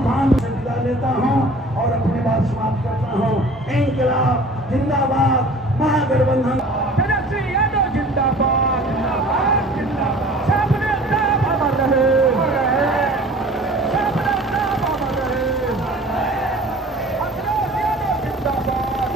तूफान से विदा लेता हूँ और अपनी बात समाप्त करता हूँ। इंकलाब जिंदाबाद, महागठबंधन जिंदाबाद, सामने अमर रहे, सामने अमर रहे, जिंदाबाद,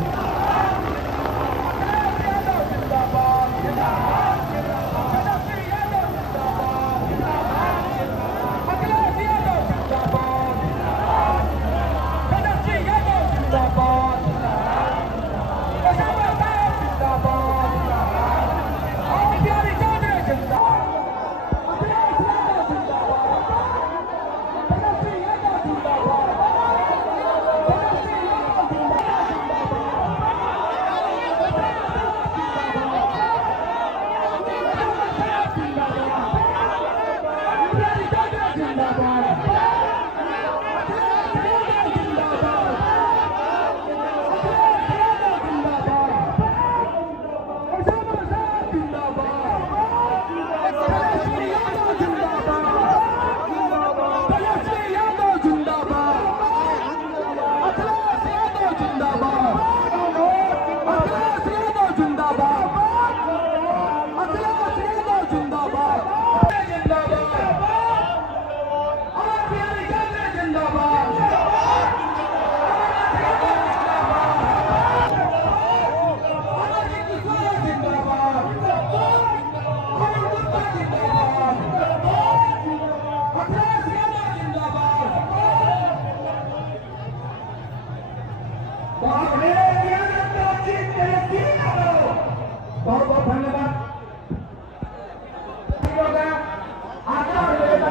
बहुत बहुत धन्यवाद।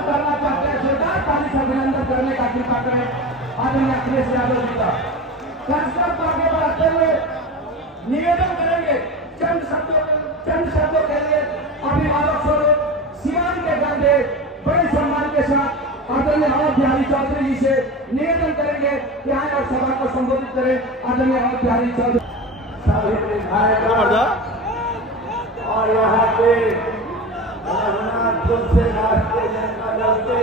करना चाहते हैं सरकार ताली से अभिनंदन करने का कृपा करें आदरणीय अखिलेश यादव जी का। संस्कृत को आगे बढ़ाते हुए निवेदन करेंगे चंद शब्दों के लिए अभिभावक स्वरूप सीमान के कंधे बड़े सम्मान के साथ आदरणीय अवध बिहारी चौधरी जी से निवेदन करेंगे कि आए और सभा को संबोधित करें। आदरणीय अवध बिहारी चौधरी और यहाँ पे रघुनाथपुर से राष्ट्रीय जनता दल से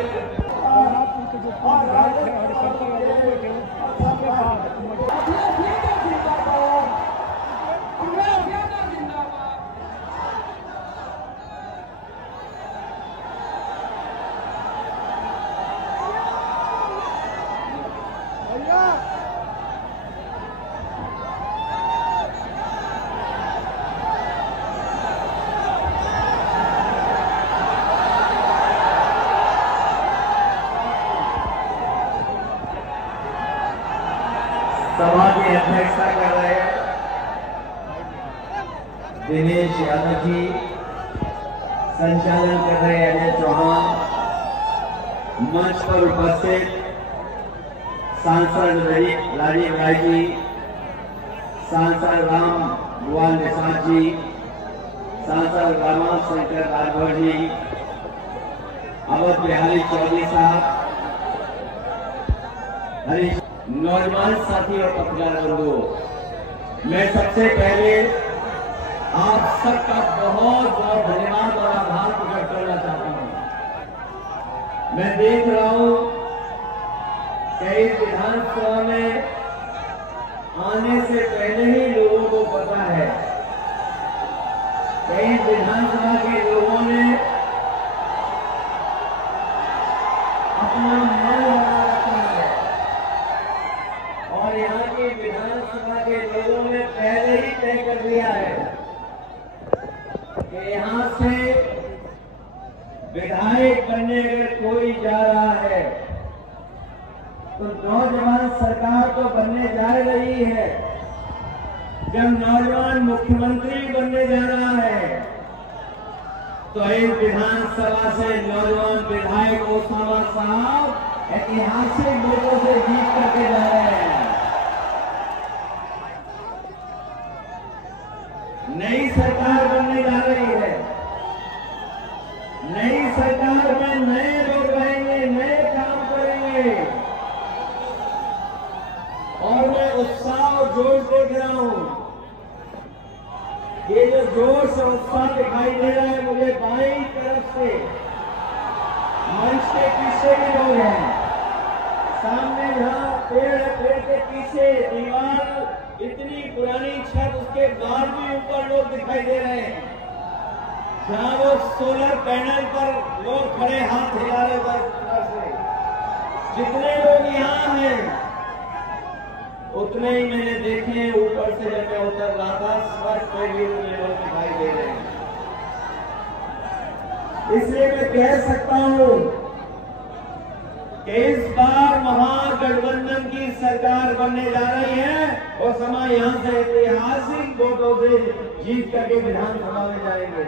सभा की अध्यक्षता कर रहे दिनेश यादव जी, संचालन कर रहे अजय चौहान, मंच पर उपस्थित सांसद राजीव राय जी, सांसद राम भुवन निषाद जी, सांसद रामा शंकर राजभर जी, अवध बिहारी चौधरी साहब, हरीश नौजवान साथी और पत्रकार बंधुओं, मैं सबसे पहले आप सबका बहुत बहुत धन्यवाद और आभार प्रकट करना चाहता हूं। मैं देख रहा हूं कई विधानसभा में आने से पहले ही लोगों को पता है, कई विधानसभा के लोगों ने अपना मन लगा रखा है और यहाँ के विधानसभा के लोगों ने पहले ही तय कर दिया है कि यहाँ से विधायक बनने अगर कोई जा रहा है तो नौजवान सरकार तो बनने जा रही है। जब नौजवान मुख्यमंत्री बनने जा रहा है तो इस विधानसभा से नौजवान विधायक ओसामा साहब ऐतिहासिक वोटों से जीत करके जा रहे हैं। नई सरकार बनने जा रही है, नई सरकार में नए लोग रहेंगे, नए काम करेंगे और मैं उत्साह और जोश देख रहा हूं। ये जो जोश और उत्साह दिखाई दे रहा है मुझे बाईं तरफ से मंच के पीछे भी लोग हैं, सामने जहाँ पेड़ है, पेड़ के पीछे दीवार इतनी पुरानी छत, उसके बाद भी ऊपर लोग दिखाई दे रहे हैं। जहाँ वो सोलर पैनल पर लोग खड़े हाथ हिला रहे से, जितने लोग यहाँ हैं उतने ही मैंने देखे ऊपर से जब मैं उतर रहा था, स्वर्ग में भी उतने लोग दिखाई दे रहे हैं। इसलिए मैं कह सकता हूं कि इस बार महागठबंधन की सरकार बनने जा रही है और समय यहां से ऐतिहासिक वोटों से जीत करके विधानसभा में जाएंगे।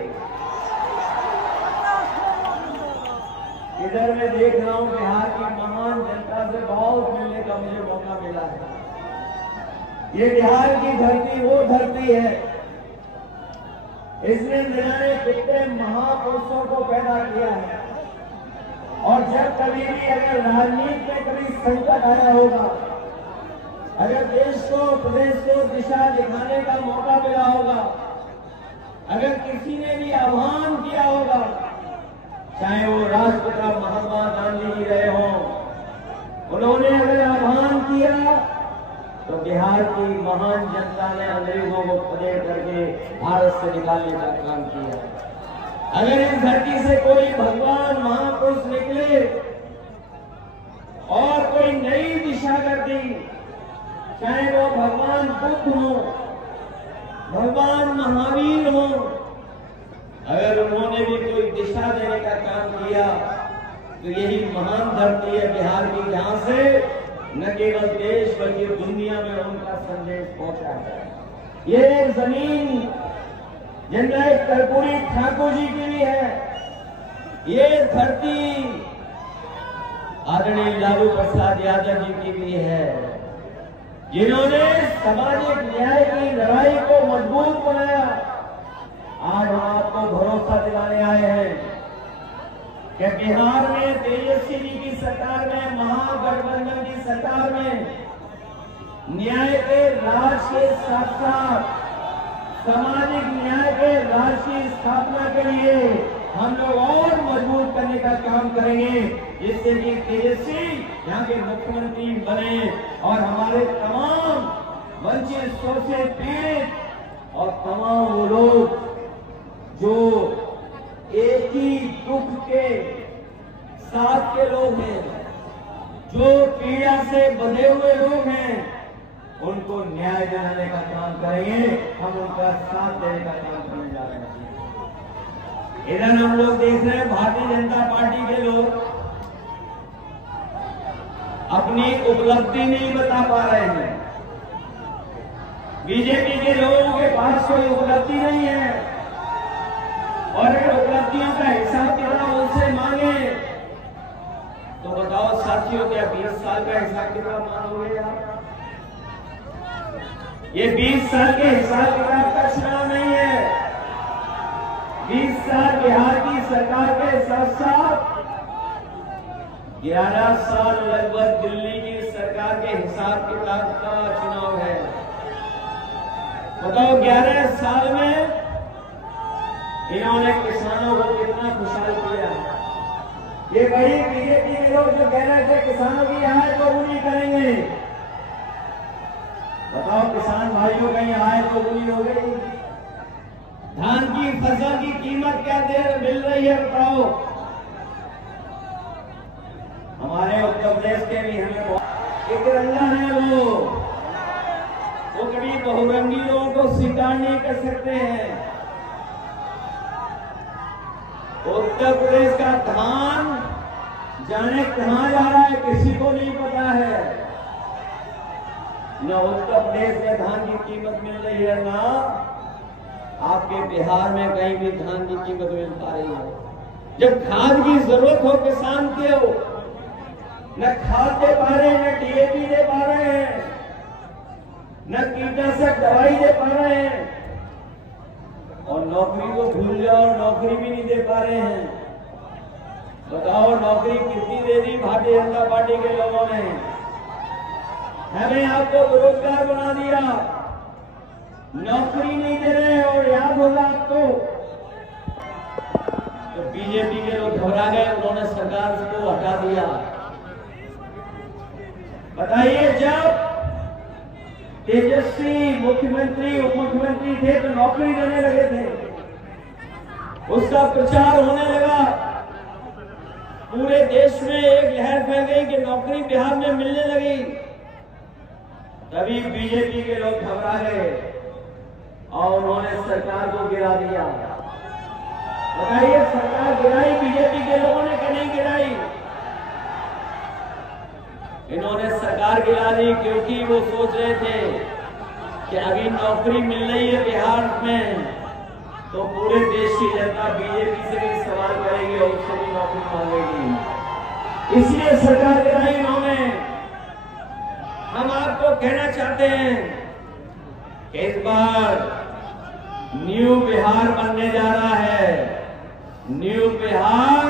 इधर मैं देख रहा हूं बिहार की महान जनता से बहुत मिलने का मुझे मौका मिला है। ये बिहार की धरती वो धरती है, इसने ने कितने महापुरुषों को पैदा किया है। और जब कभी भी अगर राजनीति में कभी संकट आया होगा, अगर देश को प्रदेश को दिशा दिखाने का मौका मिला होगा, अगर किसी ने भी आह्वान किया होगा, चाहे वो राष्ट्रपिता महात्मा गांधी जी रहे हों, उन्होंने अगर आह्वान किया तो बिहार की महान जनता ने अंग्रेजों को पकड़ करके भारत से निकालने का काम किया। अगर इस धरती से कोई भगवान महापुरुष निकले और कोई नई दिशा कर दी, चाहे वो भगवान बुद्ध हो, भगवान महावीर हो, अगर उन्होंने भी कोई दिशा देने का काम किया तो यही महान धरती है बिहार की, जहां से न केवल देश बल्कि दुनिया में उनका संदेश पहुंचा है। ये जमीन जननायक कर्पूरी ठाकुर जी की भी है, ये धरती आदरणीय लालू प्रसाद यादव जी की भी है, जिन्होंने सामाजिक न्याय की लड़ाई को मजबूत बनाया। आज हम आपको भरोसा दिलाने आए हैं कि बिहार में तेजस्वी जी की सरकार में, महागठबंधन की सरकार में न्याय के राज के साथ साथ सामाजिक न्याय के राज की स्थापना के लिए हम लोग और मजबूत करने का काम करेंगे, जिससे कि तेजस्वी यहाँ के मुख्यमंत्री बने और हमारे तमाम वंचित, शोषित, पीड़ित और तमाम वो लोग जो एक ही दुख के साथ के लोग हैं, जो पीड़ा से बंधे हुए लोग हैं, उनको न्याय दिलाने का काम करेंगे। हम उनका साथ देने का काम करने जा रहे हैं। इधर हम लोग देख रहे हैं भारतीय जनता पार्टी के लोग अपनी उपलब्धि नहीं बता पा रहे हैं। बीजेपी के लोगों के पास कोई उपलब्धि नहीं है और अगर उपलब्धियों का हिसाब किताब उनसे मांगे तो बताओ साथियों, क्या 20 साल का हिसाब किताब मांगोगे आप? ये 20 साल के हिसाब किताब का चुनाव नहीं है। 20 साल बिहार की सरकार के साथ साथ 11 साल लगभग दिल्ली की सरकार के हिसाब किताब का चुनाव है। बताओ 11 साल में इन्होंने किसानों को कितना खुशहाल किया। ये वही बीजेपी के लोग जो कह रहे थे किसानों की आय तो पूरी करेंगे, बताओ किसान भाइयों कहीं आय तो पूरी हो गई? धान की फसल की कीमत क्या देर मिल रही है बताओ? हमारे उत्तर प्रदेश के भी हमें एक रंगा है, वो कभी बहुरंगी लोगों को स्वीकार नहीं कर सकते हैं। उत्तर प्रदेश का धान जाने कहां जा रहा है किसी को नहीं पता है। न उत्तर प्रदेश में धान की कीमत मिल रही है, ना आपके बिहार में कहीं भी धान की कीमत मिल पा रही है। जब खाद की जरूरत हो किसान को, न खाद दे पा रहे हैं, न डीएपी दे पा रहे हैं, न कीटनाशक दवाई दे पा रहे हैं, और नौकरी को भूल जाओ, नौकरी भी नहीं दे पा रहे हैं। बताओ नौकरी कितनी दे दी भारतीय जनता पार्टी के लोगों ने? हमें आपको बेरोजगार बना दिया, नौकरी नहीं दे रहे। और याद होगा आपको तो बीजेपी के लोग घबरा गए, उन्होंने सरकार को हटा दिया। बताइए, जब तेजस्वी मुख्यमंत्री उप मुख्यमंत्री थे तो नौकरी देने लगे थे, उसका प्रचार होने लगा, पूरे देश में एक लहर फैल गई कि नौकरी बिहार में मिलने लगी। तभी बीजेपी के लोग घबरा गए और उन्होंने सरकार को गिरा दिया। बताइए, सरकार गिराई बीजेपी के लोगों ने कि नहीं गिराई? इन्होंने सरकार गिरा दी क्योंकि वो सोच रहे थे कि अभी नौकरी मिल रही है बिहार में तो पूरे देश की जनता बीजेपी से भी सवाल करेगी और उससे भी नौकरी मांगेगी, इसलिए सरकार गिराई इन्होंने। हम आपको कहना चाहते हैं कि इस बार न्यू बिहार बनने जा रहा है। न्यू बिहार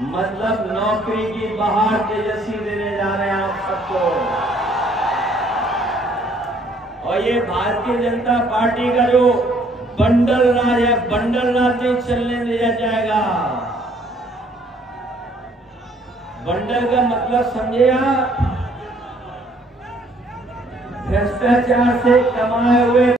मतलब नौकरी की बहार तेजस्वी देने जा रहे हैं आप सबको। और ये भारतीय जनता पार्टी का जो बंडल राज है, बंडल राज नहीं चलने दिया जाएगा। बंडल का मतलब समझे आप? भ्रष्टाचार से कमाए हुए